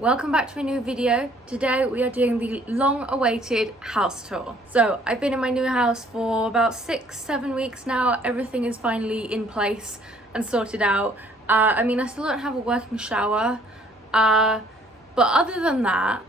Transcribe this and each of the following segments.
welcome back to a new video. Today we are doing the long-awaited house tour. So I've been in my new house for about 6-7 weeks now. Everything is finally in place and sorted out. I still don't have a working shower, but other than that,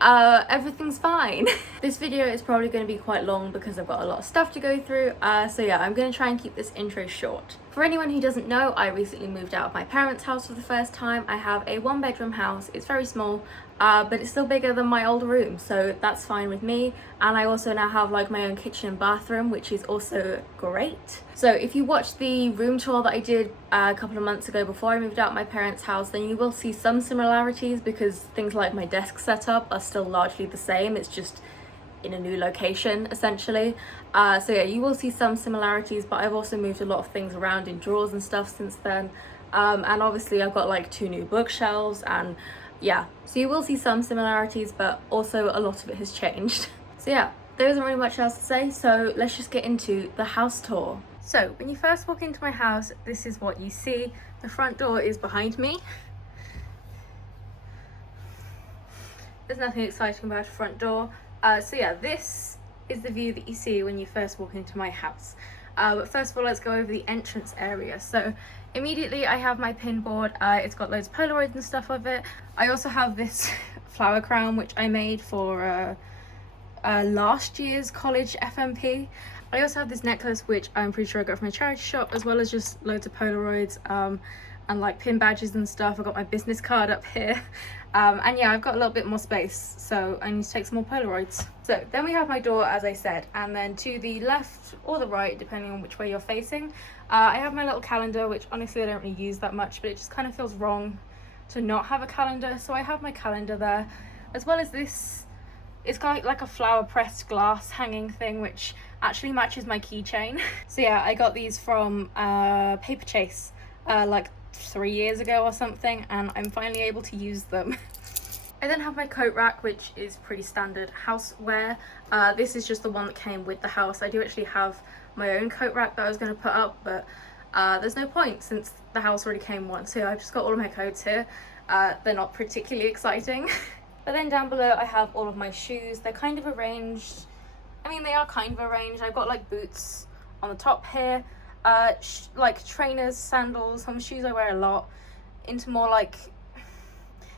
everything's fine. This video is probably going to be quite long because I've got a lot of stuff to go through, so yeah, I'm going to try and keep this intro short. For anyone who doesn't know, I recently moved out of my parents' house for the first time. I have a 1-bedroom house. It's very small, but it's still bigger than my old room, so that's fine with me. And I also now have like my own kitchen and bathroom, which is also great. So if you watched the room tour that I did a couple of months ago before I moved out of my parents' house, then you will see some similarities because things like my desk setup are still largely the same. It's just in a new location essentially. So yeah, you will see some similarities, but I've also moved a lot of things around in drawers and stuff since then. And obviously I've got like 2 new bookshelves, and yeah, so you will see some similarities, but also a lot of it has changed. So yeah, there isn't really much else to say, so let's just get into the house tour. So when you first walk into my house, this is what you see. The front door is behind me. There's nothing exciting about a front door. So yeah, this is the view that you see when you first walk into my house. But first of all, let's go over the entrance area. So immediately I have my pin board. It's got loads of Polaroids and stuff of it. I also have this flower crown which I made for last year's college FMP. I also have this necklace which I'm pretty sure I got from a charity shop, as well as just loads of Polaroids and like pin badges and stuff. I've got my business card up here. And yeah, I've got a little bit more space, so I need to take some more Polaroids. So then we have my door, as I said, and then to the left or the right, depending on which way you're facing, I have my little calendar, which honestly I don't really use that much, but it just kind of feels wrong to not have a calendar, so I have my calendar there, as well as this. It's got like a flower pressed glass hanging thing which actually matches my keychain. So yeah, I got these from Paper Chase like 3 years ago or something, and I'm finally able to use them. I then have my coat rack, which is pretty standard houseware. This is just the one that came with the house. I do actually have my own coat rack that I was going to put up, but there's no point since the house already came one, so I've just got all of my coats here. They're not particularly exciting. But then down below I have all of my shoes. They're kind of arranged. They are kind of arranged. I've got like boots on the top here, like trainers, sandals, some shoes I wear a lot, into more like,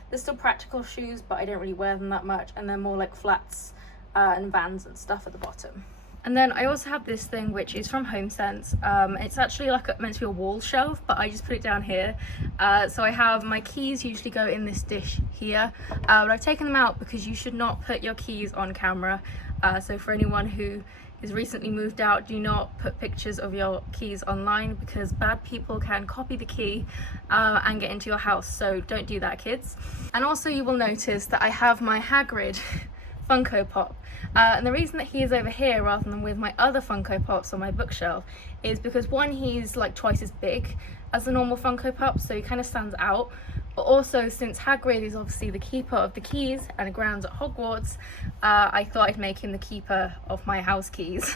they're still practical shoes, but I don't really wear them that much, and they're more like flats and Vans and stuff at the bottom. And then I also have this thing which is from HomeSense. It's actually like meant to be a wall shelf, but I just put it down here. So I have my keys usually go in this dish here, but I've taken them out because you should not put your keys on camera. So for anyone who has recently moved out, do not put pictures of your keys online because bad people can copy the key and get into your house. So don't do that, kids. And also you will notice that I have my Hagrid Funko Pop. And the reason that he is over here rather than with my other Funko Pops on my bookshelf is because one, he's like twice as big as the normal Funko Pop, so he kind of stands out. But also, since Hagrid is obviously the keeper of the keys and the grounds at Hogwarts, I thought I'd make him the keeper of my house keys.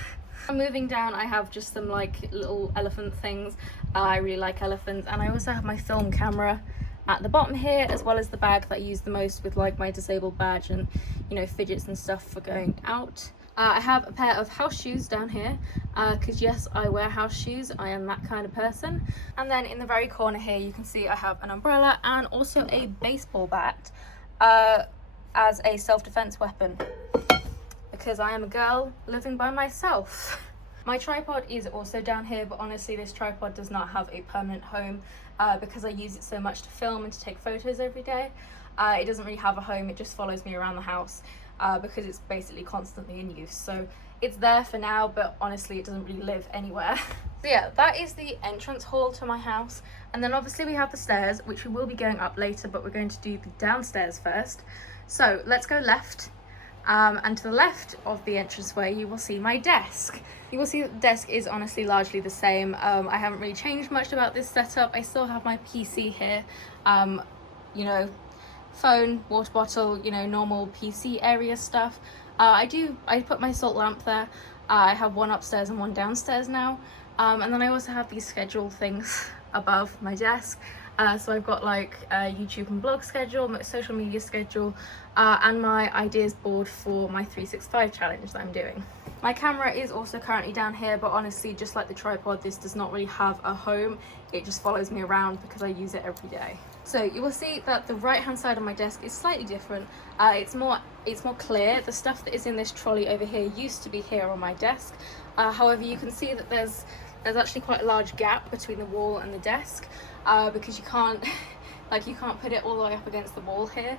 Moving down, I have just some like little elephant things. I really like elephants, and I also have my film camera at the bottom here, as well as the bag that I use the most with like my disabled badge and, you know, fidgets and stuff for going out. I have a pair of house shoes down here because yes, I wear house shoes. I am that kind of person. And then in the very corner here you can see I have an umbrella and also a baseball bat as a self-defense weapon because I am a girl living by myself. My tripod is also down here, but honestly this tripod does not have a permanent home because I use it so much to film and to take photos every day. It doesn't really have a home, it just follows me around the house because it's basically constantly in use. So it's there for now, but honestly it doesn't really live anywhere. So yeah, that is the entrance hall to my house. And then obviously we have the stairs, which we will be going up later, but we're going to do the downstairs first. So let's go left. And to the left of the entranceway you will see my desk. You will see that the desk is honestly largely the same. I haven't really changed much about this setup. I still have my PC here, you know, phone, water bottle, you know, normal PC area stuff. I put my salt lamp there. I have one upstairs and one downstairs now. And then I also have these schedule things above my desk. So I've got like a YouTube and blog schedule, my social media schedule, and my ideas board for my 365 challenge that I'm doing. My camera is also currently down here, but honestly, just like the tripod, this does not really have a home. It just follows me around because I use it every day. So you will see that the right hand side of my desk is slightly different. It's more clear. The stuff that is in this trolley over here used to be here on my desk. However, you can see that there's actually quite a large gap between the wall and the desk, because you can't put it all the way up against the wall here,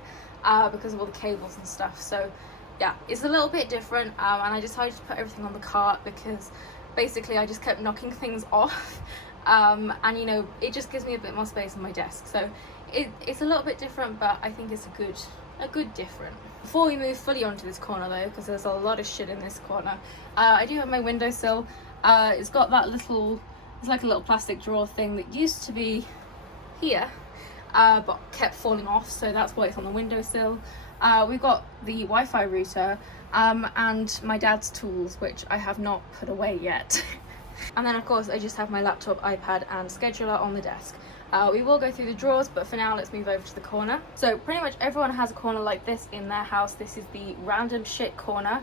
because of all the cables and stuff. So yeah, it's a little bit different, and I decided to put everything on the cart because basically I just kept knocking things off, and you know, it just gives me a bit more space on my desk. So it's a little bit different, but I think it's a good different. Before we move fully onto this corner though, because there's a lot of shit in this corner, I do have my windowsill. It's got that little, it's like a little plastic drawer thing that used to be here, but kept falling off, so that's why it's on the windowsill. We've got the Wi-Fi router, and my dad's tools, which I have not put away yet. And then of course I just have my laptop, iPad and scheduler on the desk. We will go through the drawers, but for now let's move over to the corner. So pretty much everyone has a corner like this in their house. This is the random shit corner.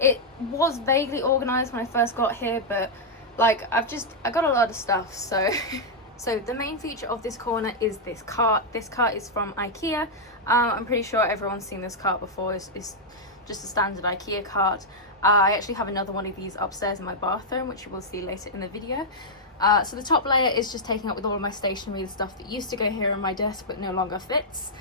It was vaguely organised when I first got here, but like I got a lot of stuff, so so the main feature of this corner is this cart. This cart is from IKEA. I'm pretty sure everyone's seen this cart before. It's just a standard IKEA cart. I actually have another one of these upstairs in my bathroom, which you will see later in the video. So the top layer is just taken up with all of my stationery, the stuff that used to go here on my desk but no longer fits.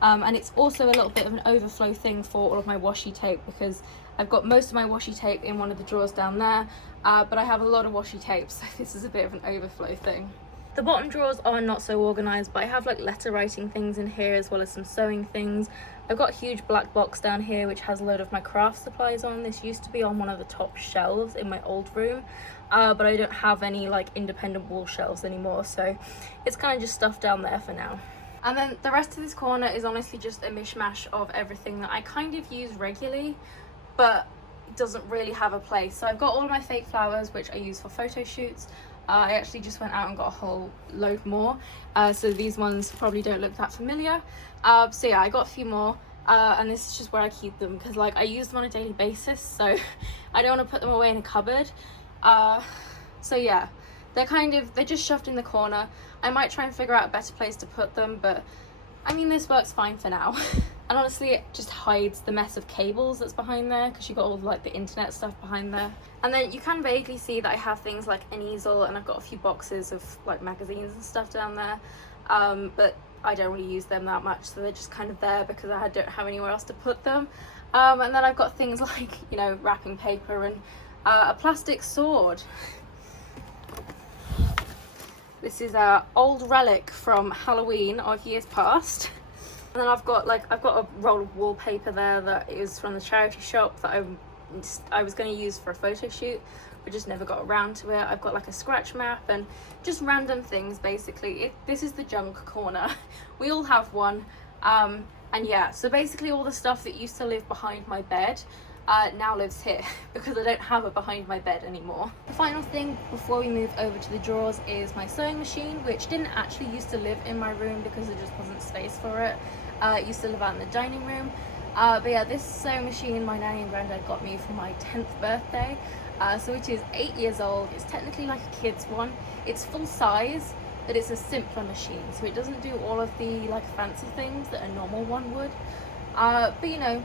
And it's also a little bit of an overflow thing for all of my washi tape, because I've got most of my washi tape in one of the drawers down there, but I have a lot of washi tape, so this is a bit of an overflow thing. The bottom drawers are not so organised, but I have like letter writing things in here as well as some sewing things. I've got a huge black box down here which has a load of my craft supplies on. This used to be on one of the top shelves in my old room, but I don't have any like independent wall shelves anymore, so it's kind of just stuff down there for now. And then the rest of this corner is honestly just a mishmash of everything that I kind of use regularly, but it doesn't really have a place. So I've got all of my fake flowers, which I use for photo shoots. I actually just went out and got a whole load more, so these ones probably don't look that familiar. So yeah, I got a few more, and this is just where I keep them, because like I use them on a daily basis, so I don't want to put them away in a cupboard. So yeah, they're just shoved in the corner. I might try and figure out a better place to put them, but I mean, this works fine for now. And honestly, it just hides the mess of cables that's behind there, because you've got all like the internet stuff behind there. And then you can vaguely see that I have things like an easel, and I've got a few boxes of like magazines and stuff down there, but I don't really use them that much, so they're just kind of there because I don't have anywhere else to put them. And then I've got things like, you know, wrapping paper and a plastic sword. This is an old relic from Halloween of years past. And then I've got a roll of wallpaper there that is from the charity shop that I was going to use for a photo shoot, but just never got around to it. I've got like a scratch map and just random things basically. This is the junk corner. We all have one. And yeah, so basically all the stuff that used to live behind my bed now lives here because I don't have it behind my bed anymore. The final thing before we move over to the drawers is my sewing machine, which didn't actually used to live in my room because there just wasn't space for it. It used to live out in the dining room. But yeah, this sewing machine my nanny and granddad got me for my 10th birthday, so it is 8 years old. It's technically like a kid's one. It's full size, but it's a simpler machine, so it doesn't do all of the like fancy things that a normal one would. But you know,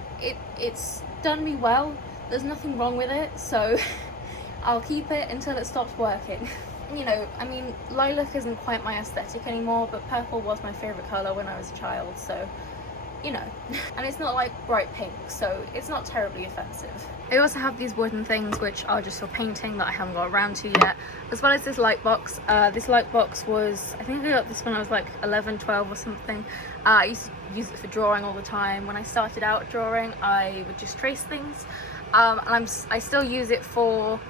it's done me well. There's nothing wrong with it, so I'll keep it until it stops working. You know, I mean, lilac isn't quite my aesthetic anymore, but purple was my favourite colour when I was a child, so you know. And it's not like bright pink, so it's not terribly offensive. I also have these wooden things which are just for painting that I haven't got around to yet, as well as this light box. This light box was, I think I got this when I was like 11, 12 or something. I used to use it for drawing all the time. When I started out drawing, I would just trace things, and I still use it for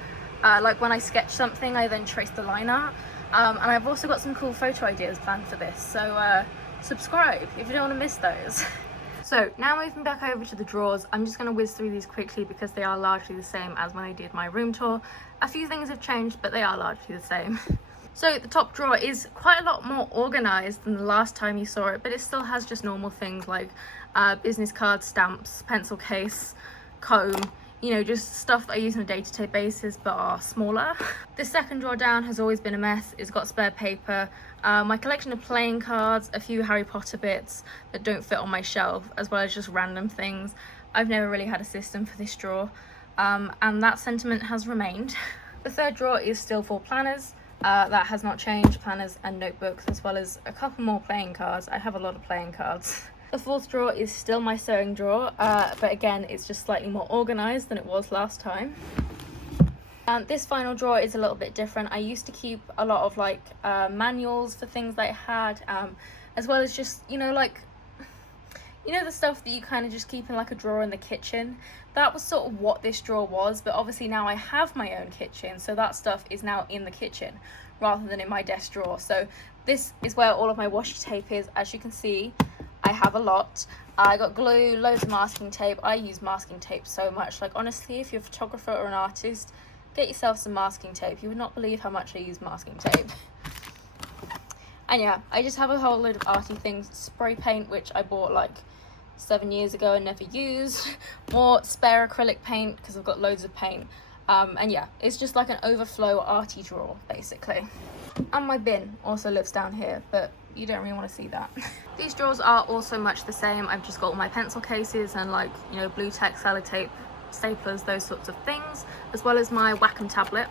like when I sketch something, I then trace the line art. And I've also got some cool photo ideas planned for this, so subscribe if you don't want to miss those. So now moving back over to the drawers, I'm just going to whiz through these quickly because they are largely the same as when I did my room tour. A few things have changed, but they are largely the same. So the top drawer is quite a lot more organized than the last time you saw it, but it still has just normal things like business cards, stamps, pencil case, comb, you know, just stuff that I use on a day-to-day basis but are smaller. This second drawer down has always been a mess. It's got spare paper, my collection of playing cards, a few Harry Potter bits that don't fit on my shelf, as well as just random things. I've never really had a system for this drawer, and that sentiment has remained. The third drawer is still for planners. That has not changed, planners and notebooks, as well as a couple more playing cards. I have a lot of playing cards. The fourth drawer is still my sewing drawer, but again, it's just slightly more organised than it was last time. This final drawer is a little bit different. I used to keep a lot of like manuals for things that I had, as well as just, you know, like, you know, the stuff that you kind of just keep in like a drawer in the kitchen. That was sort of what this drawer was, but obviously now I have my own kitchen, so that stuff is now in the kitchen rather than in my desk drawer. So this is where all of my washi tape is. As you can see, I have a lot. I got glue, loads of masking tape. I use masking tape so much. Like, honestly, if you're a photographer or an artist, get yourself some masking tape. You would not believe how much I use masking tape. And yeah, I just have a whole load of arty things. Spray paint, which I bought like 7 years ago and never used. More spare acrylic paint because I've got loads of paint. And yeah, it's just like an overflow arty drawer basically. And my bin also lives down here, but you don't really want to see that. These drawers are also much the same. I've just got all my pencil cases and, like, you know, blue tack, sellotape, staplers, those sorts of things, as well as my Wacom tablet,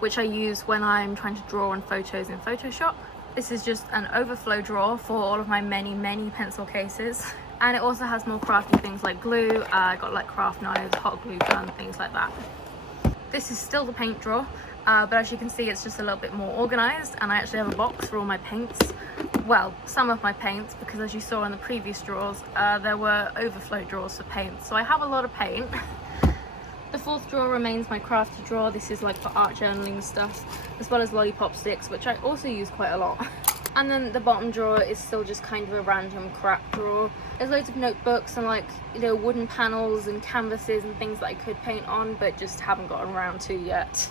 which I use when I'm trying to draw on photos in Photoshop. This is just an overflow drawer for all of my many pencil cases. And it also has more crafty things like glue. I got like craft knives, hot glue gun, things like that. This is still the paint drawer, but as you can see, it's just a little bit more organized, and I actually have a box for all my paints. Well, some of my paints, because as you saw in the previous drawers, there were overflow drawers for paint, so I have a lot of paint. The fourth drawer remains my crafty drawer. This is like for art journaling and stuff, as well as lollipop sticks, which I also use quite a lot. And then the bottom drawer is still just kind of a random crap drawer. There's loads of notebooks and, like, you know, wooden panels and canvases and things that I could paint on, but just haven't gotten around to yet.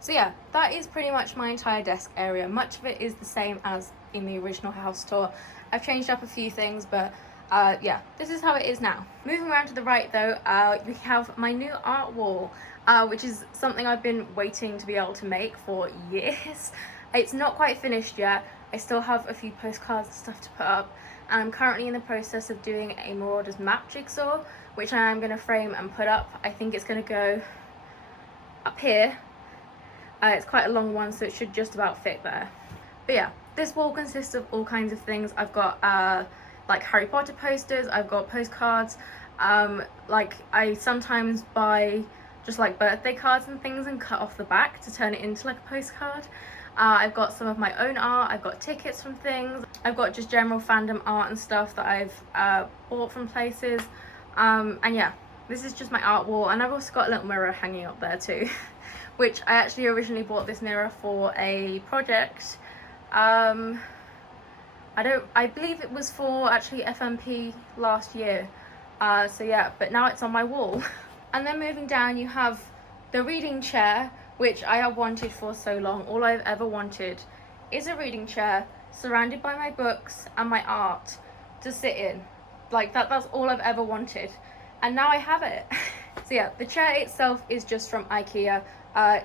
So yeah, that is pretty much my entire desk area. Much of it is the same as in the original house tour. I've changed up a few things, but yeah, this is how it is now. Moving around to the right though, we have my new art wall, which is something I've been waiting to be able to make for years. It's not quite finished yet. I still have a few postcards and stuff to put up, and I'm currently in the process of doing a Marauders map jigsaw, which I am going to frame and put up. I think it's going to go up here. It's quite a long one, so it should just about fit there. But yeah, this wall consists of all kinds of things. I've got like Harry Potter posters, I've got postcards, like I sometimes buy just like birthday cards and things and cut off the back to turn it into like a postcard. I've got some of my own art, I've got tickets from things, I've got just general fandom art and stuff that I've bought from places, and yeah, this is just my art wall. And I've also got a little mirror hanging up there too, which I actually originally bought this mirror for a project. I believe it was for actually FMP last year, so yeah, but now it's on my wall. And then moving down, you have the reading chair, which I have wanted for so long. All I've ever wanted is a reading chair surrounded by my books and my art to sit in. Like that's all I've ever wanted, and now I have it. So yeah, the chair itself is just from IKEA.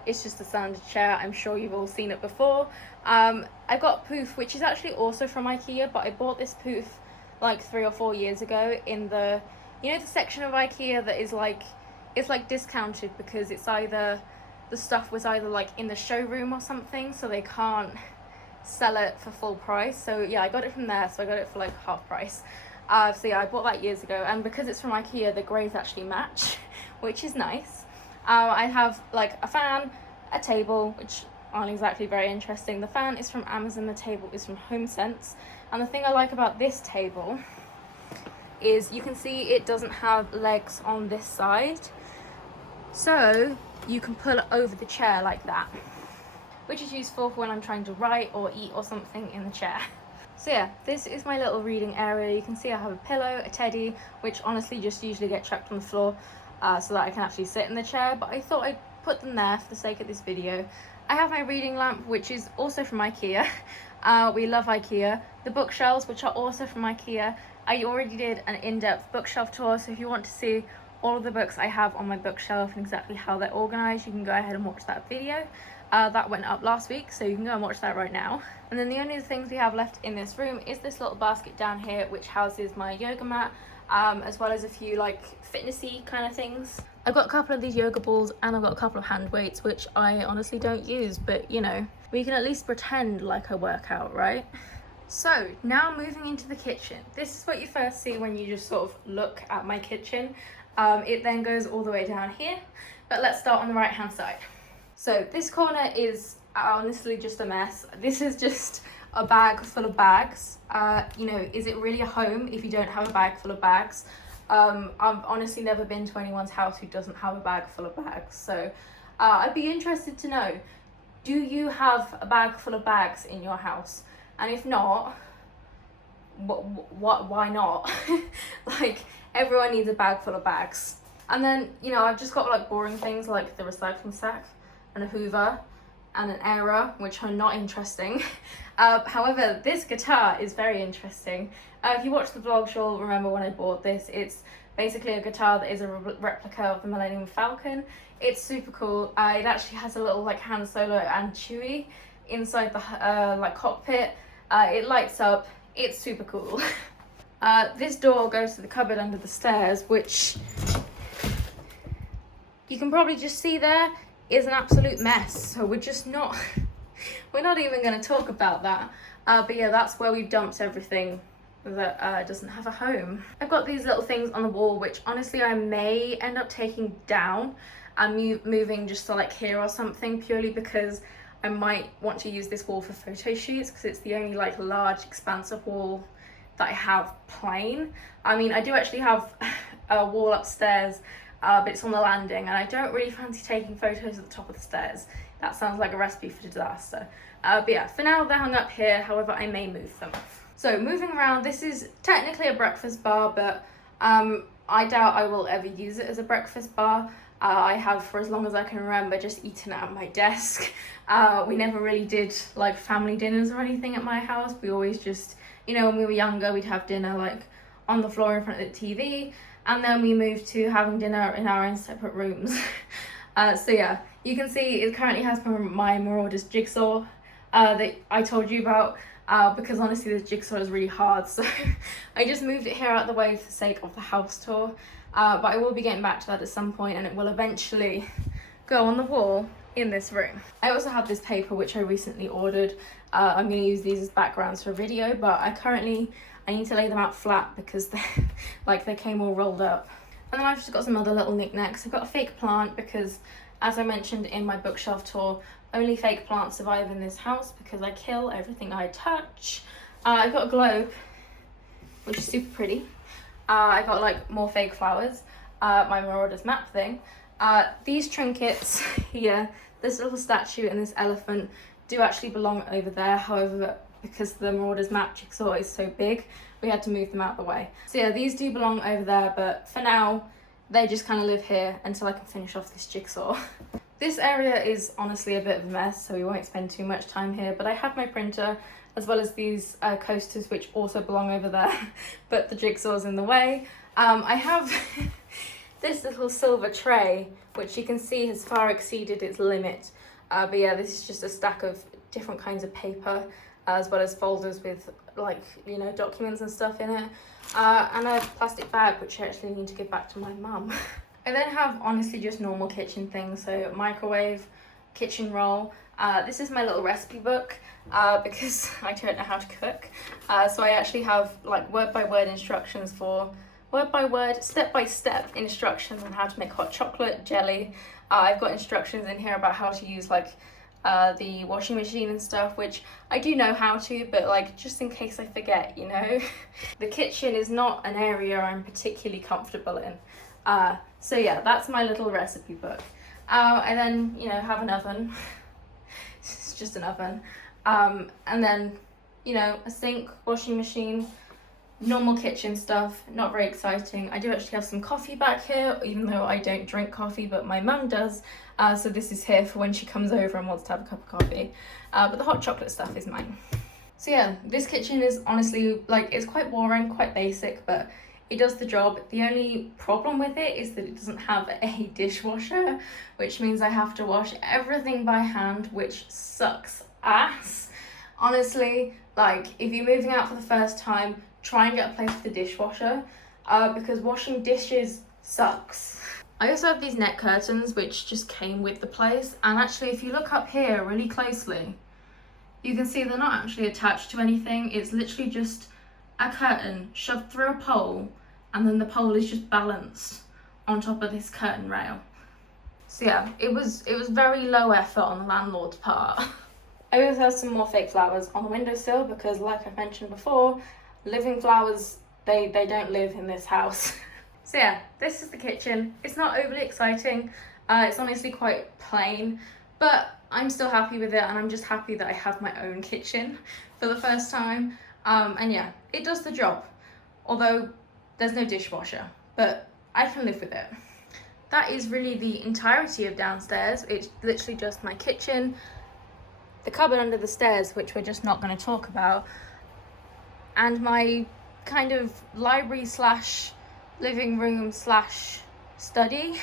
It's just a standard chair. I'm sure you've all seen it before. I got poof, which is actually also from IKEA, but I bought this poof like 3 or 4 years ago in the, you know, the section of IKEA that is like, it's like discounted because it's either, the stuff was either like in the showroom or something, so they can't sell it for full price. So yeah, I got it from there, so I got it for like half price. So yeah, I bought that years ago, and because it's from IKEA, the greys actually match, which is nice. I have like a fan, a table, which aren't exactly very interesting. The fan is from Amazon, the table is from HomeSense, and the thing I like about this table is you can see it doesn't have legs on this side, so you can pull it over the chair like that, which is useful for when I'm trying to write or eat or something in the chair. So yeah, this is my little reading area. You can see I have a pillow, a teddy, which honestly just usually get chucked on the floor so that I can actually sit in the chair, but I thought I'd put them there for the sake of this video. I have my reading lamp, which is also from IKEA. We love IKEA. The bookshelves, which are also from IKEA. I already did an in-depth bookshelf tour, so if you want to see all of the books I have on my bookshelf and exactly how they're organised, you can go ahead and watch that video. That went up last week, so you can go and watch that right now. And then the only things we have left in this room is this little basket down here, which houses my yoga mat, as well as a few like fitnessy kind of things. I've got a couple of these yoga balls and I've got a couple of hand weights, which I honestly don't use, but you know, we can at least pretend like I work out, right? So now moving into the kitchen. This is what you first see when you just sort of look at my kitchen. It then goes all the way down here, but let's start on the right hand side. So this corner is honestly just a mess. This is just a bag full of bags. You know, is it really a home if you don't have a bag full of bags? I've honestly never been to anyone's house who doesn't have a bag full of bags. So I'd be interested to know, do you have a bag full of bags in your house? And if not, why not? Like, everyone needs a bag full of bags. And then, you know, I've just got like boring things like the recycling sack and a hoover and an airer, which are not interesting. However, this guitar is very interesting. If you watch the vlogs, you'll remember when I bought this. It's basically a guitar that is a replica of the Millennium Falcon. It's super cool. It actually has a little like Han Solo and Chewie inside the like cockpit. It lights up. It's super cool. This door goes to the cupboard under the stairs, which you can probably just see there is an absolute mess. So we're just not, we're not even going to talk about that. But yeah, that's where we've dumped everything that doesn't have a home. I've got these little things on the wall, which honestly I may end up taking down and moving just to like here or something, purely because I might want to use this wall for photo shoots, because it's the only like large expansive wall that I have plain. I mean, I do actually have a wall upstairs, but it's on the landing, and I don't really fancy taking photos at the top of the stairs. That sounds like a recipe for disaster. But yeah, for now they're hung up here, however I may move them. So moving around, this is technically a breakfast bar, but I doubt I will ever use it as a breakfast bar. I have, for as long as I can remember, just eaten at my desk. We never really did like family dinners or anything at my house. We always just, you know, when we were younger, we'd have dinner like on the floor in front of the TV, and then we moved to having dinner in our own separate rooms. So yeah, you can see it currently has my Marauders jigsaw that I told you about, because honestly this jigsaw is really hard, so I just moved it here out of the way for the sake of the house tour. But I will be getting back to that at some point, and it will eventually go on the wall in this room. I also have this paper which I recently ordered. I'm going to use these as backgrounds for a video, but I need to lay them out flat because they came all rolled up. And then I've just got some other little knickknacks. I've got a fake plant because, as I mentioned in my bookshelf tour, only fake plants survive in this house because I kill everything I touch. I've got a globe, which is super pretty. I got like more fake flowers, my Marauders map thing. These trinkets here, this little statue and this elephant, do actually belong over there. However, because the Marauders map jigsaw is so big, we had to move them out of the way. So yeah, these do belong over there, but for now, they just kind of live here until I can finish off this jigsaw. This area is honestly a bit of a mess, so we won't spend too much time here, but I have my printer, as well as these coasters, which also belong over there, but the jigsaw's in the way. I have this little silver tray, which you can see has far exceeded its limit. But yeah, this is just a stack of different kinds of paper, as well as folders with like, you know, documents and stuff in it. And a plastic bag, which I actually need to give back to my mum. I then have honestly just normal kitchen things, so microwave, kitchen roll. This is my little recipe book, because I don't know how to cook. So I actually have like word-by-word instructions for word-by-word, step-by-step instructions on how to make hot chocolate, jelly. I've got instructions in here about how to use like the washing machine and stuff, which I do know how to, but like just in case I forget, you know. The kitchen is not an area I'm particularly comfortable in. So yeah, that's my little recipe book. I then, you know, have an oven. It's just an oven. And then, you know, a sink, washing machine, Normal kitchen stuff, not very exciting. I do actually have some coffee back here, even though I don't drink coffee, but my mum does. So this is here for when she comes over and wants to have a cup of coffee. But the hot chocolate stuff is mine. So yeah, this kitchen is honestly, like, it's quite boring, quite basic, but it does the job. The only problem with it is that it doesn't have a dishwasher, which means I have to wash everything by hand, which sucks ass. Honestly, like, if you're moving out for the first time, try and get a place for the dishwasher, because washing dishes sucks. I also have these net curtains, which just came with the place, and actually if you look up here really closely, you can see they're not actually attached to anything. It's literally just a curtain shoved through a pole, and then the pole is just balanced on top of this curtain rail. So yeah, it was very low effort on the landlord's part. I also have some more fake flowers on the windowsill because, like I mentioned before, living flowers, they don't live in this house. So yeah, this is the kitchen. It's not overly exciting. It's honestly quite plain, but I'm still happy with it, and I'm just happy that I have my own kitchen for the first time. And yeah, it does the job, although there's no dishwasher, but I can live with it. That is really the entirety of downstairs. It's literally just my kitchen, the cupboard under the stairs, which we're just not going to talk about, and my kind of library slash living room slash study.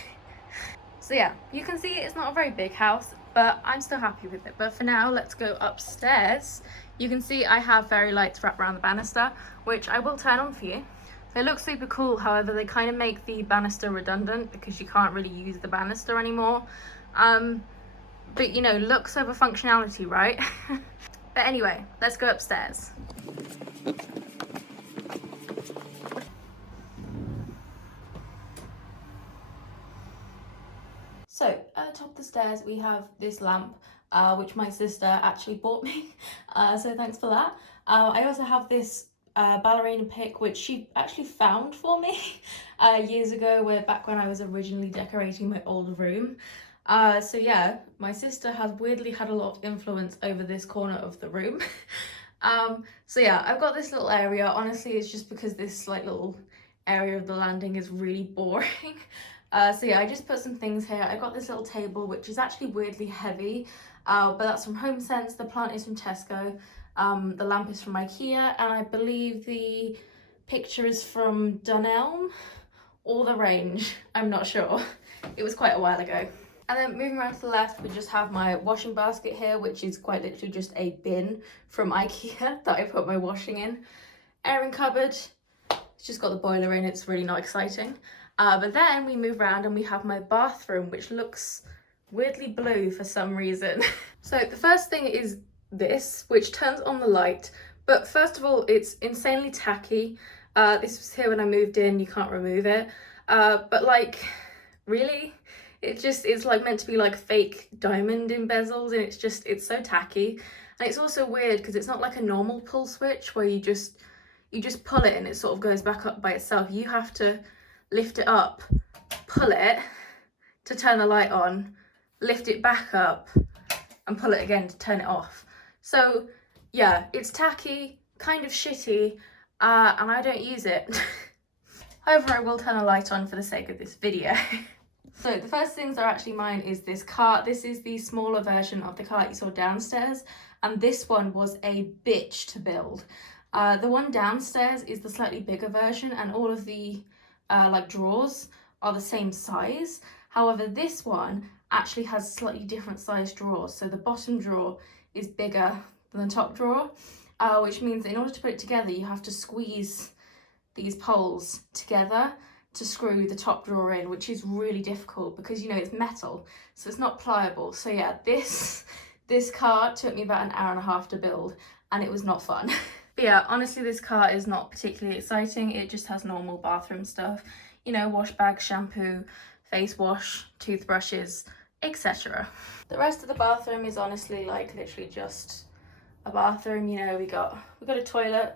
So yeah, you can see it's not a very big house, but I'm still happy with it. But for now, let's go upstairs. You can see I have fairy lights wrapped around the banister, which I will turn on for you. They look super cool, however, they kind of make the banister redundant because you can't really use the banister anymore. But you know, looks over functionality, right? But anyway, let's go upstairs. So at the top of the stairs we have this lamp, which my sister actually bought me, so thanks for that. I also have this ballerina pick, which she actually found for me years ago, back when I was originally decorating my old room. So yeah, my sister has weirdly had a lot of influence over this corner of the room. So yeah, I've got this little area. Honestly, it's just because this like little area of the landing is really boring. So yeah, I just put some things here. I got this little table, which is actually weirdly heavy, but that's from HomeSense. The plant is from Tesco. The lamp is from IKEA, and I believe the picture is from Dunelm or The Range. I'm not sure. It was quite a while ago. And then moving around to the left, we just have my washing basket here, which is quite literally just a bin from IKEA that I put my washing in. Airing cupboard. It's just got the boiler in. It's really not exciting. But then we move around and we have my bathroom, which looks weirdly blue for some reason. So the first thing is this, which turns on the light. But first of all, it's insanely tacky. This was here when I moved in. You can't remove it. But like, really? It's like meant to be like fake diamond in bezels, and it's so tacky. And it's also weird because it's not like a normal pull switch where you just pull it and it sort of goes back up by itself. You have to lift it up, pull it to turn the light on, lift it back up and pull it again to turn it off. So yeah, it's tacky, kind of shitty, and I don't use it. However, I will turn the light on for the sake of this video. So the first things that are actually mine is this cart. This is the smaller version of the cart you saw downstairs, and this one was a bitch to build. The one downstairs is the slightly bigger version, and all of the like drawers are the same size. However, this one actually has slightly different size drawers. So the bottom drawer is bigger than the top drawer, which means that in order to put it together, you have to squeeze these poles together to screw the top drawer in, which is really difficult because, you know, it's metal, so it's not pliable. So yeah, this cart took me about an hour and a half to build, and it was not fun. But yeah, honestly, this cart is not particularly exciting. It just has normal bathroom stuff, you know, wash bag, shampoo, face wash, toothbrushes, etc. The rest of the bathroom is honestly like literally just a bathroom. You know, we got a toilet,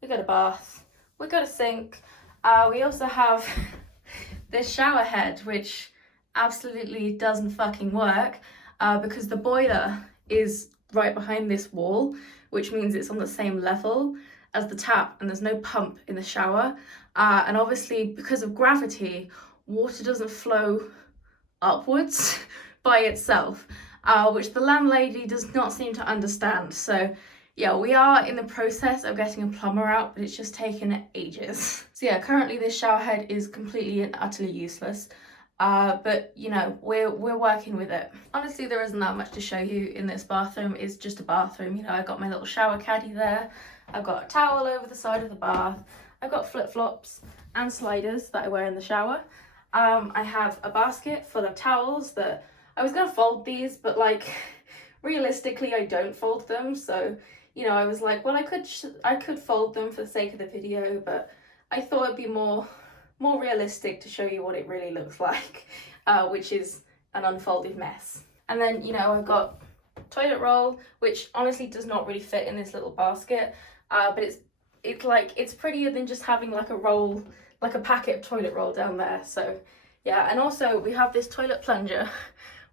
we got a bath, we got a sink. We also have this shower head, which absolutely doesn't fucking work because the boiler is right behind this wall, which means it's on the same level as the tap, and there's no pump in the shower. And obviously because of gravity, water doesn't flow upwards by itself, which the landlady does not seem to understand. So yeah, we are in the process of getting a plumber out, but it's just taken ages. So yeah, currently this shower head is completely and utterly useless. But you know, we're working with it. Honestly, there isn't that much to show you in this bathroom. It's just a bathroom. You know, I got my little shower caddy there. I've got a towel over the side of the bath. I've got flip-flops and sliders that I wear in the shower. I have a basket full of towels that I was gonna fold these, but like realistically I don't fold them. So, you know, I was like, well, I could fold them for the sake of the video, but I thought it'd be more realistic to show you what it really looks like, which is an unfolded mess. And then, you know, I've got toilet roll, which honestly does not really fit in this little basket, but it's prettier than just having like a roll, like a packet of toilet roll down there. So yeah, and also we have this toilet plunger,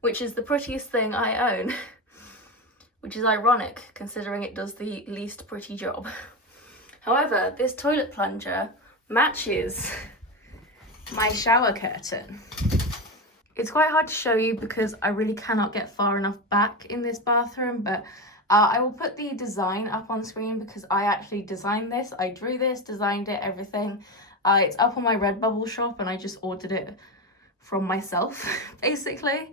which is the prettiest thing I own, which is ironic considering it does the least pretty job. However, this toilet plunger matches my shower curtain. It's quite hard to show you because I really cannot get far enough back in this bathroom, but I will put the design up on screen because I actually designed this. I drew this, designed it, everything. It's up on my Redbubble shop and I just ordered it from myself, basically.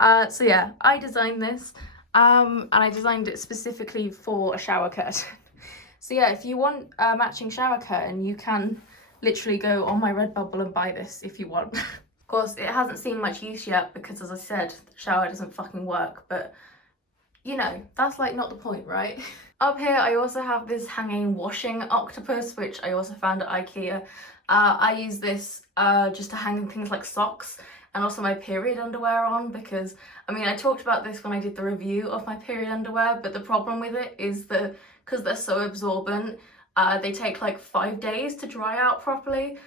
So yeah, I designed this and I designed it specifically for a shower curtain. So yeah, if you want a matching shower curtain, you can literally go on my Redbubble and buy this if you want. Of course, it hasn't seen much use yet because, as I said, the shower doesn't fucking work, but you know, that's like not the point, right? Up here, I also have this hanging washing octopus, which I also found at IKEA. I use this just to hang things like socks and also my period underwear on, because, I mean, I talked about this when I did the review of my period underwear, but the problem with it is that because they're so absorbent, they take like 5 days to dry out properly.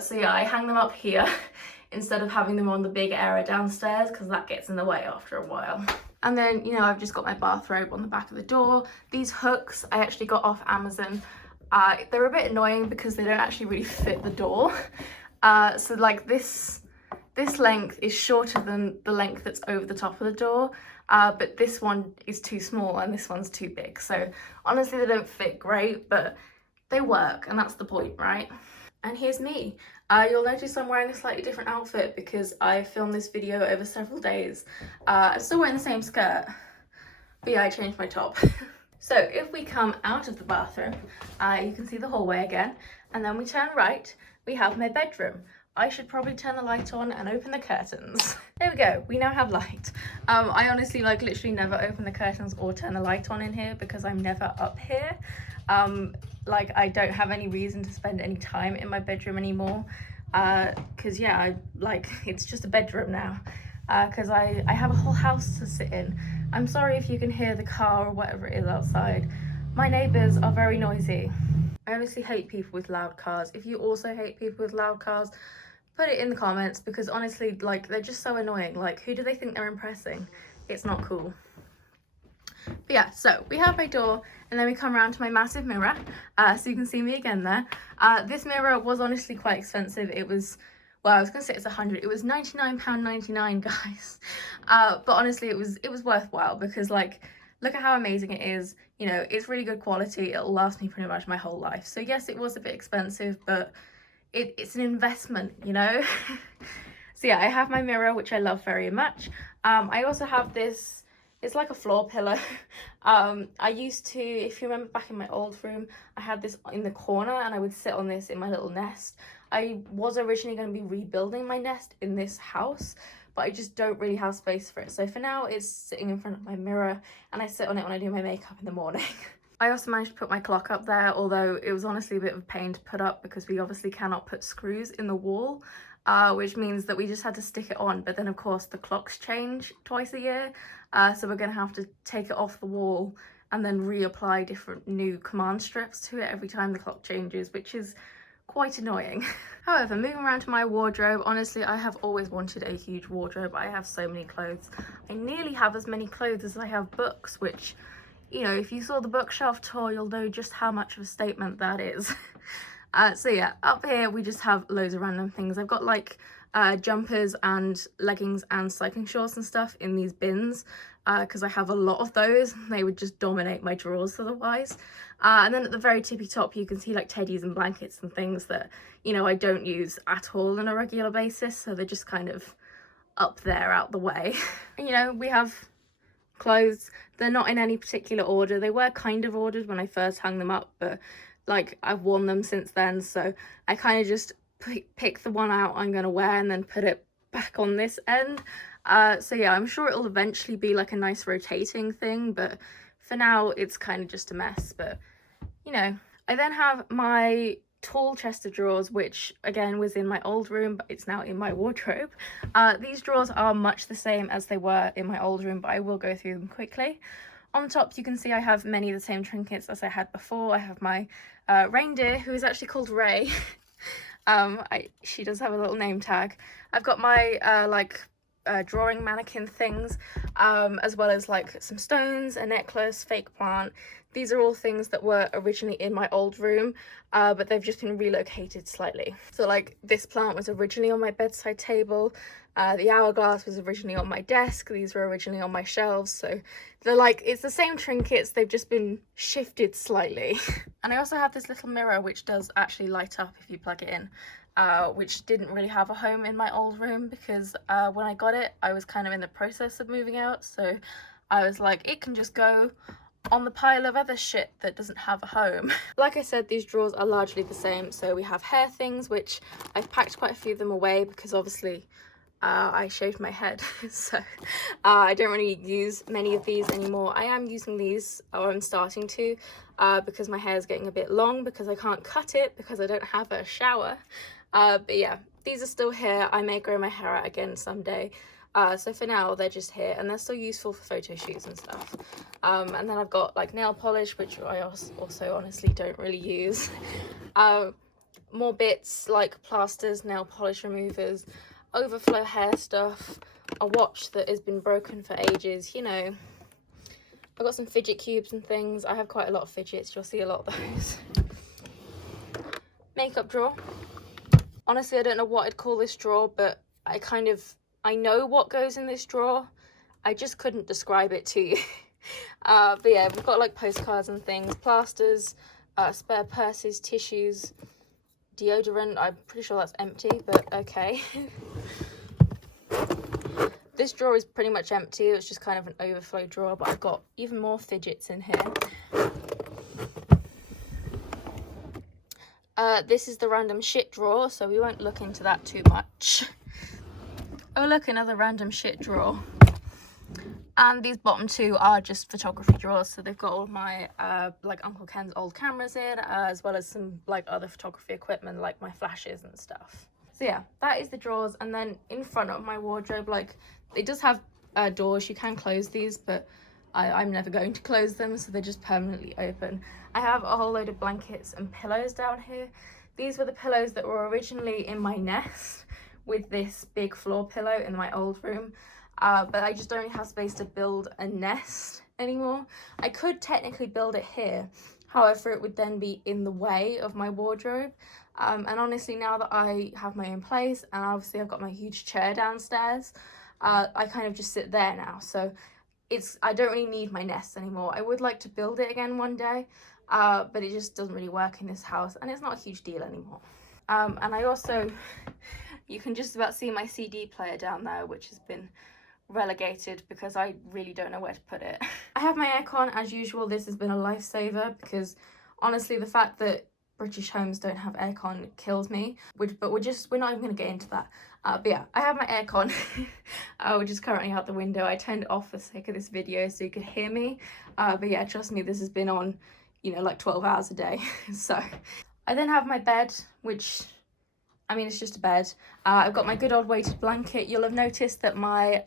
So yeah, I hang them up here instead of having them on the big area downstairs because that gets in the way after a while. And then, you know, I've just got my bathrobe on the back of the door. These hooks I actually got off Amazon. They're a bit annoying because they don't actually really fit the door. So like this length is shorter than the length that's over the top of the door. But this one is too small and this one's too big. So honestly, they don't fit great, but they work and that's the point, right? And here's me. You'll notice I'm wearing a slightly different outfit because I filmed this video over several days. I'm still wearing the same skirt, but yeah, I changed my top. So if we come out of the bathroom, you can see the hallway again, and then we turn right, we have my bedroom. I should probably turn the light on and open the curtains. There we go, we now have light. I honestly like literally never open the curtains or turn the light on in here because I'm never up here. Like I don't have any reason to spend any time in my bedroom anymore. Cause yeah, it's just a bedroom now. Cause I have a whole house to sit in. I'm sorry if you can hear the car or whatever it is outside. My neighbors are very noisy. I honestly hate people with loud cars. If you also hate people with loud cars, put it in the comments because honestly, like, they're just so annoying. Like, who do they think they're impressing? It's not cool. But yeah, so we have my door and then we come around to my massive mirror, so you can see me again there. This mirror was honestly quite expensive. It was, well, I was gonna say it's 100. It was £99.99, guys. But honestly, it was worthwhile because, like, look at how amazing it is. You know, it's really good quality. It'll last me pretty much my whole life. So yes, it was a bit expensive, but it's an investment, you know? So yeah, I have my mirror, which I love very much. I also have this, it's like a floor pillow. I used to, if you remember back in my old room, I had this in the corner and I would sit on this in my little nest. I was originally going to be rebuilding my nest in this house, but I just don't really have space for it. So for now, it's sitting in front of my mirror and I sit on it when I do my makeup in the morning. I also managed to put my clock up there, although it was honestly a bit of a pain to put up because we obviously cannot put screws in the wall, which means that we just had to stick it on. But then of course the clocks change twice a year, so we're gonna have to take it off the wall and then reapply different new command strips to it every time the clock changes, which is quite annoying. However, moving around to my wardrobe, honestly, I have always wanted a huge wardrobe. I have so many clothes. I nearly have as many clothes as I have books, which you know, if you saw the bookshelf tour, you'll know just how much of a statement that is. So yeah, up here we just have loads of random things. I've got like jumpers and leggings and cycling shorts and stuff in these bins because I have a lot of those. They would just dominate my drawers otherwise. And then at the very tippy top you can see like teddies and blankets and things that, you know, I don't use at all on a regular basis, so they're just kind of up there out the way. And, you know, we have clothes. They're not in any particular order. They were kind of ordered when I first hung them up, but like I've worn them since then, so I kind of just pick the one out I'm gonna wear and then put it back on this end. So yeah, I'm sure it'll eventually be like a nice rotating thing, but for now it's kind of just a mess. But you know, I then have my tall chest of drawers, which again was in my old room, but it's now in my wardrobe. These drawers are much the same as they were in my old room, but I will go through them quickly. On top you can see I have many of the same trinkets as I had before. I have my reindeer, who is actually called Ray. She does have a little name tag. I've got my drawing mannequin things, as well as like some stones, a necklace, fake plant. These are all things that were originally in my old room, but they've just been relocated slightly. So like this plant was originally on my bedside table, the hourglass was originally on my desk, these were originally on my shelves, so they're like, it's the same trinkets, they've just been shifted slightly. And I also have this little mirror which does actually light up if you plug it in, which didn't really have a home in my old room because when I got it I was kind of in the process of moving out, so I was like, it can just go on the pile of other shit that doesn't have a home. Like I said, these drawers are largely the same. So we have hair things, which I've packed quite a few of them away because obviously I shaved my head, so I don't really use many of these anymore. I am using these, or I'm starting to, because my hair is getting a bit long because I can't cut it because I don't have a shower. But yeah, these are still here. I may grow my hair out again someday. So for now they're just here, and they're still useful for photo shoots and stuff. And then I've got like nail polish, which I also honestly don't really use. More bits like plasters, nail polish removers, overflow hair stuff, a watch that has been broken for ages, you know. I've got some fidget cubes and things. I have quite a lot of fidgets, you'll see a lot of those. Makeup drawer. Honestly, I don't know what I'd call this drawer, but I know what goes in this drawer. I just couldn't describe it to you. But yeah, we've got like postcards and things, plasters, spare purses, tissues, deodorant. I'm pretty sure that's empty, but okay. This drawer is pretty much empty. It's just kind of an overflow drawer, but I've got even more fidgets in here. This is the random shit drawer, so we won't look into that too much. Oh look, another random shit drawer. And these bottom two are just photography drawers, so they've got all my like Uncle Ken's old cameras in, as well as some like other photography equipment like my flashes and stuff. So yeah, that is the drawers. And then in front of my wardrobe, like, it does have doors, you can close these, but I'm never going to close them, so they're just permanently open. I have a whole load of blankets and pillows down here. These were the pillows that were originally in my nest with this big floor pillow in my old room, but I just don't have space to build a nest anymore. I could technically build it here, however it would then be in the way of my wardrobe, and honestly, now that I have my own place and obviously I've got my huge chair downstairs, I kind of just sit there now, so I don't really need my nest anymore. I would like to build it again one day, but it just doesn't really work in this house, and it's not a huge deal anymore. And I also, you can just about see my CD player down there, which has been relegated because I really don't know where to put it. I have my aircon as usual. This has been a lifesaver because honestly the fact that British homes don't have aircon kills me, but we're not even going to get into that. But yeah, I have my aircon which is currently out the window. I turned it off for the sake of this video so you could hear me, but yeah, trust me, this has been on, you know, like 12 hours a day. So I then have my bed, which, I mean, it's just a bed. I've got my good old weighted blanket. You'll have noticed that my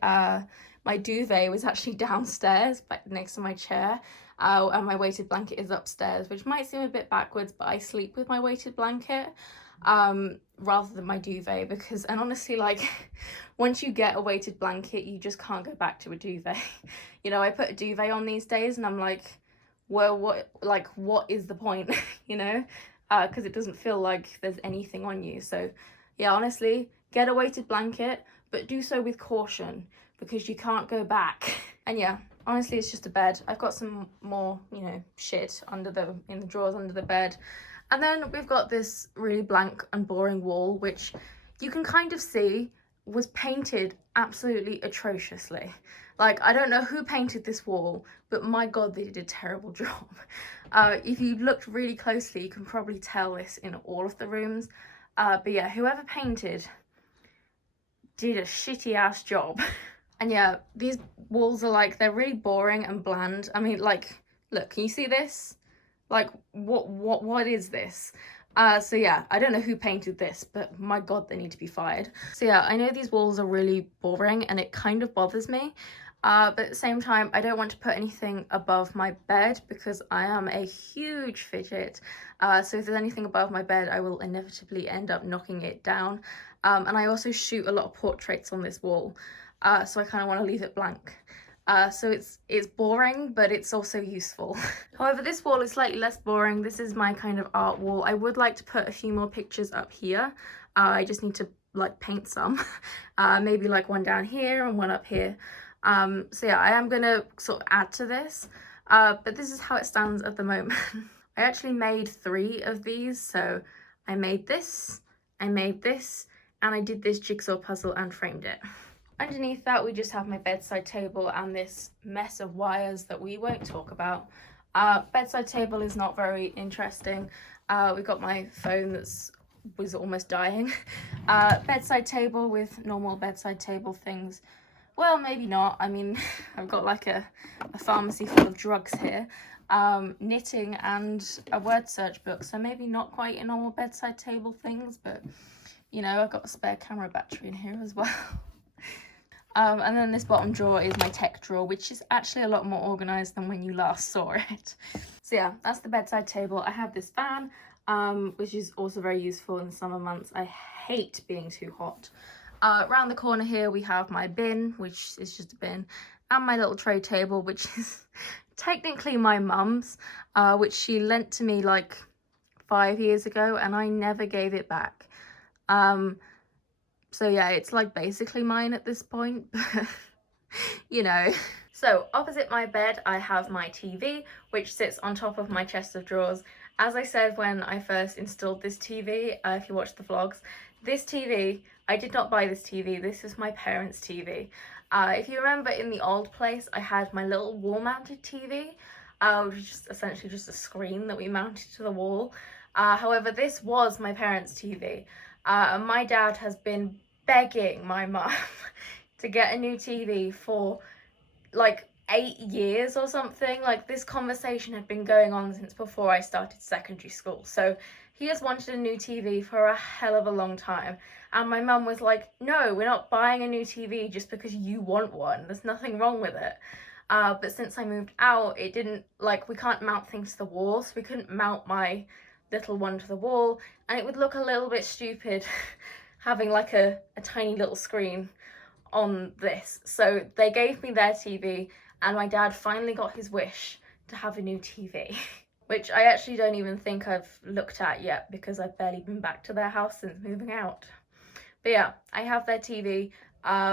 my duvet was actually downstairs next to my chair, and my weighted blanket is upstairs, which might seem a bit backwards, but I sleep with my weighted blanket rather than my duvet, because, and honestly, like, once you get a weighted blanket, you just can't go back to a duvet. You know, I put a duvet on these days and I'm like, well, what is the point, you know? Because it doesn't feel like there's anything on you. So yeah, honestly, get a weighted blanket, but do so with caution because you can't go back. And yeah, honestly, it's just a bed. I've got some more, you know, shit in the drawers under the bed. And then we've got this really blank and boring wall, which you can kind of see was painted absolutely atrociously. Like, I don't know who painted this wall, but my God, they did a terrible job. If you looked really closely, you can probably tell this in all of the rooms. But yeah, whoever painted did a shitty ass job. And yeah, these walls are like, they're really boring and bland. I mean, like, look, can you see this? Like, what is this? So yeah, I don't know who painted this, but my God, they need to be fired. So yeah, I know these walls are really boring and it kind of bothers me. But at the same time, I don't want to put anything above my bed because I am a huge fidget. So if there's anything above my bed, I will inevitably end up knocking it down. And I also shoot a lot of portraits on this wall. So I kind of want to leave it blank. So it's boring, but it's also useful. However, this wall is slightly less boring. This is my kind of art wall. I would like to put a few more pictures up here. I just need to like paint some. Maybe like one down here and one up here. So yeah, I am gonna sort of add to this. But this is how it stands at the moment. I actually made 3 of these. So I made this, and I did this jigsaw puzzle and framed it. Underneath that, we just have my bedside table and this mess of wires that we won't talk about. Bedside table is not very interesting. We've got my phone was almost dying. Bedside table with normal bedside table things. Well, maybe not. I mean, I've got like a pharmacy full of drugs here. Knitting and a word search book. So maybe not quite a normal bedside table things, but you know, I've got a spare camera battery in here as well. And then this bottom drawer is my tech drawer, which is actually a lot more organised than when you last saw it. So yeah, that's the bedside table. I have this fan, which is also very useful in the summer months. I hate being too hot. Around the corner here we have my bin, which is just a bin, and my little tray table, which is technically my mum's, which she lent to me like 5 years ago, and I never gave it back. So yeah, it's like basically mine at this point, but you know. So opposite my bed, I have my TV, which sits on top of my chest of drawers. As I said when I first installed this TV, if you watch the vlogs, this TV, I did not buy this TV, this is my parents' TV. If you remember in the old place, I had my little wall-mounted TV, which is just essentially just a screen that we mounted to the wall. However, this was my parents' TV. And my dad has been begging my mum to get a new TV for like 8 years or something. Like, this conversation had been going on since before I started secondary school. So he has wanted a new TV for a hell of a long time. And my mum was like, no, we're not buying a new TV just because you want one. There's nothing wrong with it. But since I moved out, it didn't, like, we can't mount things to the wall. So we couldn't mount my little one to the wall. And it would look a little bit stupid having like a tiny little screen on this. So they gave me their TV, and my dad finally got his wish to have a new TV, which I actually don't even think I've looked at yet because I've barely been back to their house since moving out. But yeah, I have their TV,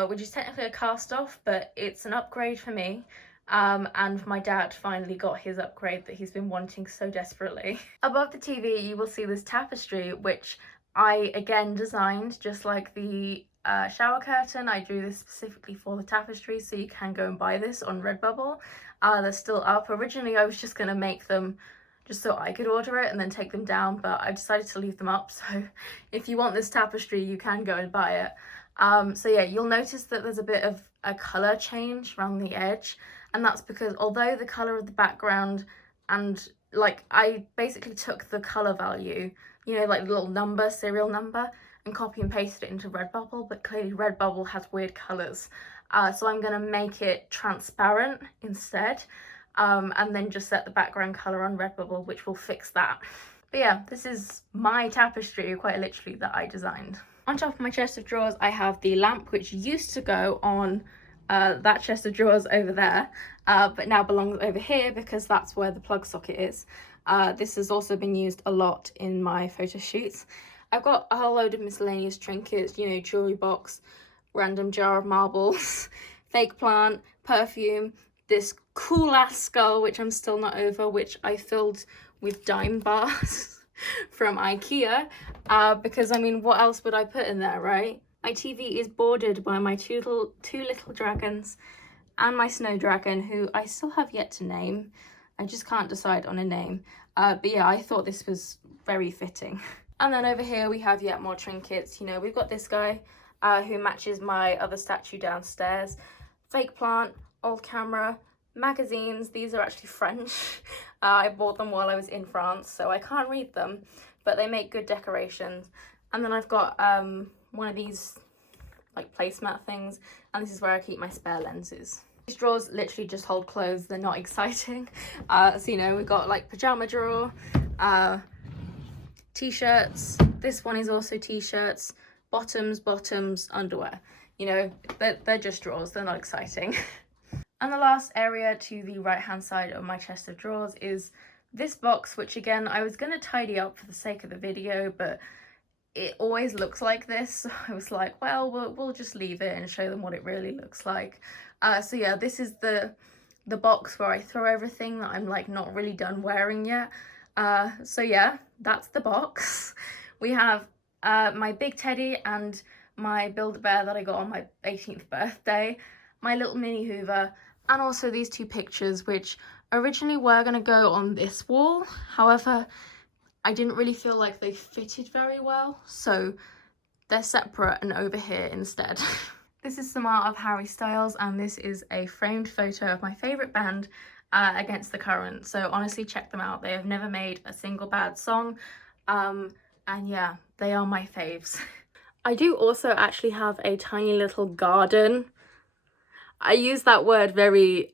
which is technically a cast off, but it's an upgrade for me. And my dad finally got his upgrade that he's been wanting so desperately. Above the TV, you will see this tapestry, which I again designed, just like the shower curtain. I drew this specifically for the tapestry, so you can go and buy this on Redbubble. They're still up. Originally I was just gonna make them just so I could order it and then take them down, but I decided to leave them up, so if you want this tapestry you can go and buy it. So yeah, you'll notice that there's a bit of a colour change around the edge, and that's because although the colour of the background and like I basically took the colour value, you know, like the little number, serial number, and copy and pasted it into Redbubble, but clearly Redbubble has weird colours. So I'm going to make it transparent instead, and then just set the background colour on Redbubble, which will fix that. But yeah, this is my tapestry, quite literally, that I designed. On top of my chest of drawers, I have the lamp, which used to go on That chest of drawers over there, but now belongs over here because that's where the plug socket is. This has also been used a lot in my photo shoots. I've got a whole load of miscellaneous trinkets, you know, jewelry box, random jar of marbles, fake plant, perfume, this cool ass skull, which I'm still not over, which I filled with dime bars from IKEA, because I mean, what else would I put in there, right? My TV is bordered by my two little dragons and my snow dragon, who I still have yet to name. I just can't decide on a name. But yeah, I thought this was very fitting. And then over here we have yet more trinkets. You know, we've got this guy who matches my other statue downstairs. Fake plant, old camera, magazines. These are actually French. I bought them while I was in France, so I can't read them, but they make good decorations. And then I've got one of these like placemat things, and this is where I keep my spare lenses. These drawers literally just hold clothes. They're not exciting. So you know, we've got like pajama drawer, t-shirts. This one is also t-shirts, bottoms, underwear. You know, they're just drawers. They're not exciting. And the last area to the right hand side of my chest of drawers is this box, which again I was going to tidy up for the sake of the video, but it always looks like this, so I was like, well, we'll just leave it and show them what it really looks like. So yeah, this is the box where I throw everything that I'm like not really done wearing yet. So yeah, that's the box. We have my big teddy and my Build-A-Bear that I got on my 18th birthday, my little mini Hoover, and also these two pictures, which originally were going to go on this wall. However, I didn't really feel like they fitted very well, so they're separate and over here instead. This is some art of Harry Styles, and this is a framed photo of my favourite band, Against the Current. So honestly, check them out. They have never made a single bad song, and yeah, they are my faves. I do also actually have a tiny little garden. I use that word very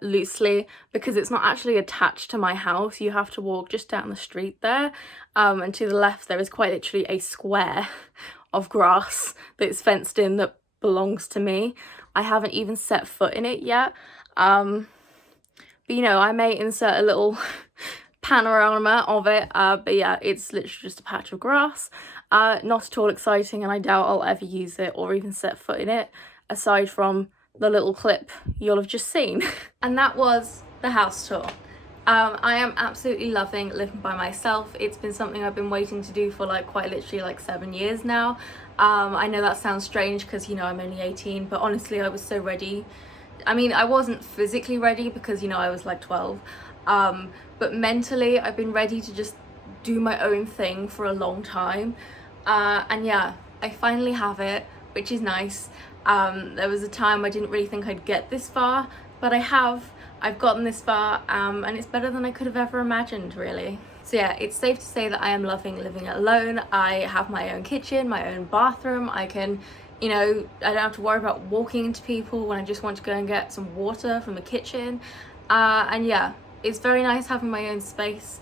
loosely because it's not actually attached to my house. You have to walk just down the street there, and to the left there is quite literally a square of grass that's fenced in that belongs to me. I haven't even set foot in it yet, but you know, I may insert a little panorama of it, but yeah, it's literally just a patch of grass. Not at all exciting, and I doubt I'll ever use it or even set foot in it, aside from the little clip you'll have just seen. And that was the house tour. I am absolutely loving living by myself. It's been something I've been waiting to do for like quite literally like 7 years now. I know that sounds strange because, you know, I'm only 18, but honestly I was so ready. I mean, I wasn't physically ready because, you know, I was like 12, but mentally I've been ready to just do my own thing for a long time, and yeah, I finally have it, which is nice. There was a time I didn't really think I'd get this far, but I've gotten this far, and it's better than I could have ever imagined, really. So yeah, it's safe to say that I am loving living alone. I have my own kitchen, my own bathroom. I can, you know, I don't have to worry about walking into people when I just want to go and get some water from the kitchen, and yeah, it's very nice having my own space.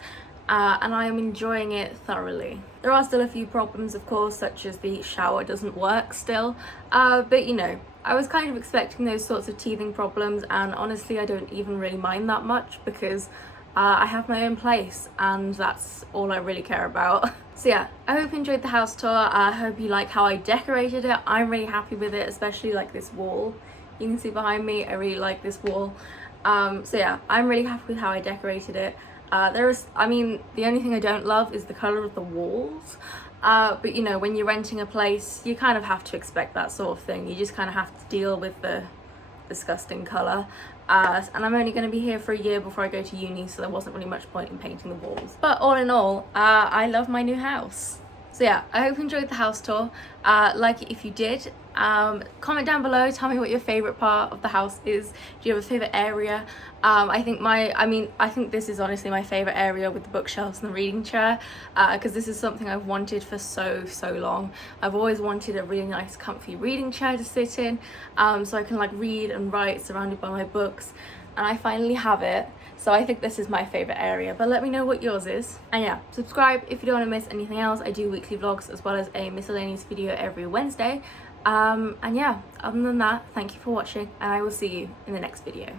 And I am enjoying it thoroughly. There are still a few problems, of course, such as the shower doesn't work still, but you know, I was kind of expecting those sorts of teething problems, and honestly I don't even really mind that much because I have my own place and that's all I really care about. So yeah, I hope you enjoyed the house tour. I hope you like how I decorated it. I'm really happy with it, especially like this wall. You can see behind me, I really like this wall. So yeah, I'm really happy with how I decorated it. I mean, the only thing I don't love is the colour of the walls, but you know, when you're renting a place, you kind of have to expect that sort of thing. You just kind of have to deal with the disgusting colour, and I'm only going to be here for a year before I go to uni, so there wasn't really much point in painting the walls. But all in all, I love my new house. So yeah, I hope you enjoyed the house tour. Like it if you did. Comment down below, tell me what your favourite part of the house is. Do you have a favourite area? I think this is honestly my favourite area with the bookshelves and the reading chair, because this is something I've wanted for so long. I've always wanted a really nice comfy reading chair to sit in, so I can like read and write surrounded by my books. and I finally have it. So I think this is my favourite area, but let me know what yours is. And yeah, subscribe if you don't want to miss anything else. I do weekly vlogs as well as a miscellaneous video every Wednesday. And yeah, other than that, thank you for watching, and I will see you in the next video.